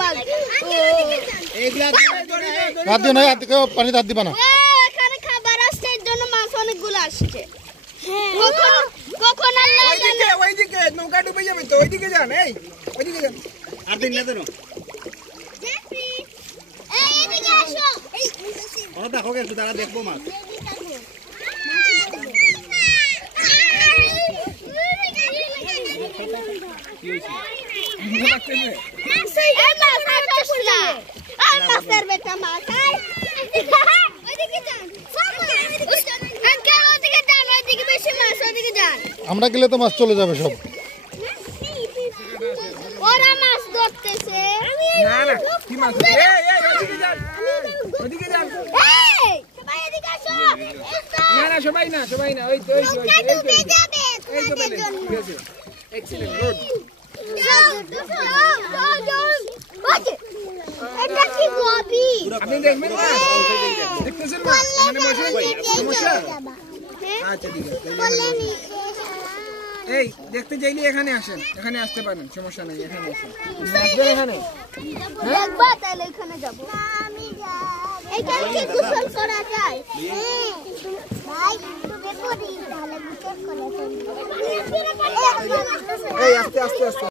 মাছ হাত দিও না, হাত কেউ পানি হাত দিবা না। এখানে খাবার আসছে এর জন্য মাছ অনেকগুলো আসছে। কখন আল্লাহ জানে। ওইদিকে নৌকা ডুবে যাবে তো, ওইদিকে যান, ওইদিকে যান। আর দিন না দেন এদিকে আসো। ওরা দেখো একটু তারা দেখবো মাছ। আমরা গেলে তো মাছ চলে যাবে সব। ওরা মাছ ধরতেছে। না না কি মাছ? ওইদিকে যান। সবাই এদিকে আসো। না না সবাই না, সবাই না, ওই তো এই তো এক্সিলেন্ট গুড। এটা কি গোবি? আপনি দেখবেন না, দেখতেছেন না মানে বসে সমস্যা। আচ্ছা ঠিক আছে, এই দেখতে চাইলে এখানে আসেন, এখানে আসতে পারেন, সমস্যা নেই, এখানে আসেন। আসবেন এখানে? দেখবা তাহলে এখানে যাব। এখানে কি গোসল করা যায়? ভাই তুমি পড়ি তাহলে গোসল করা যায়। এই আস্তে আস্তে আস্তে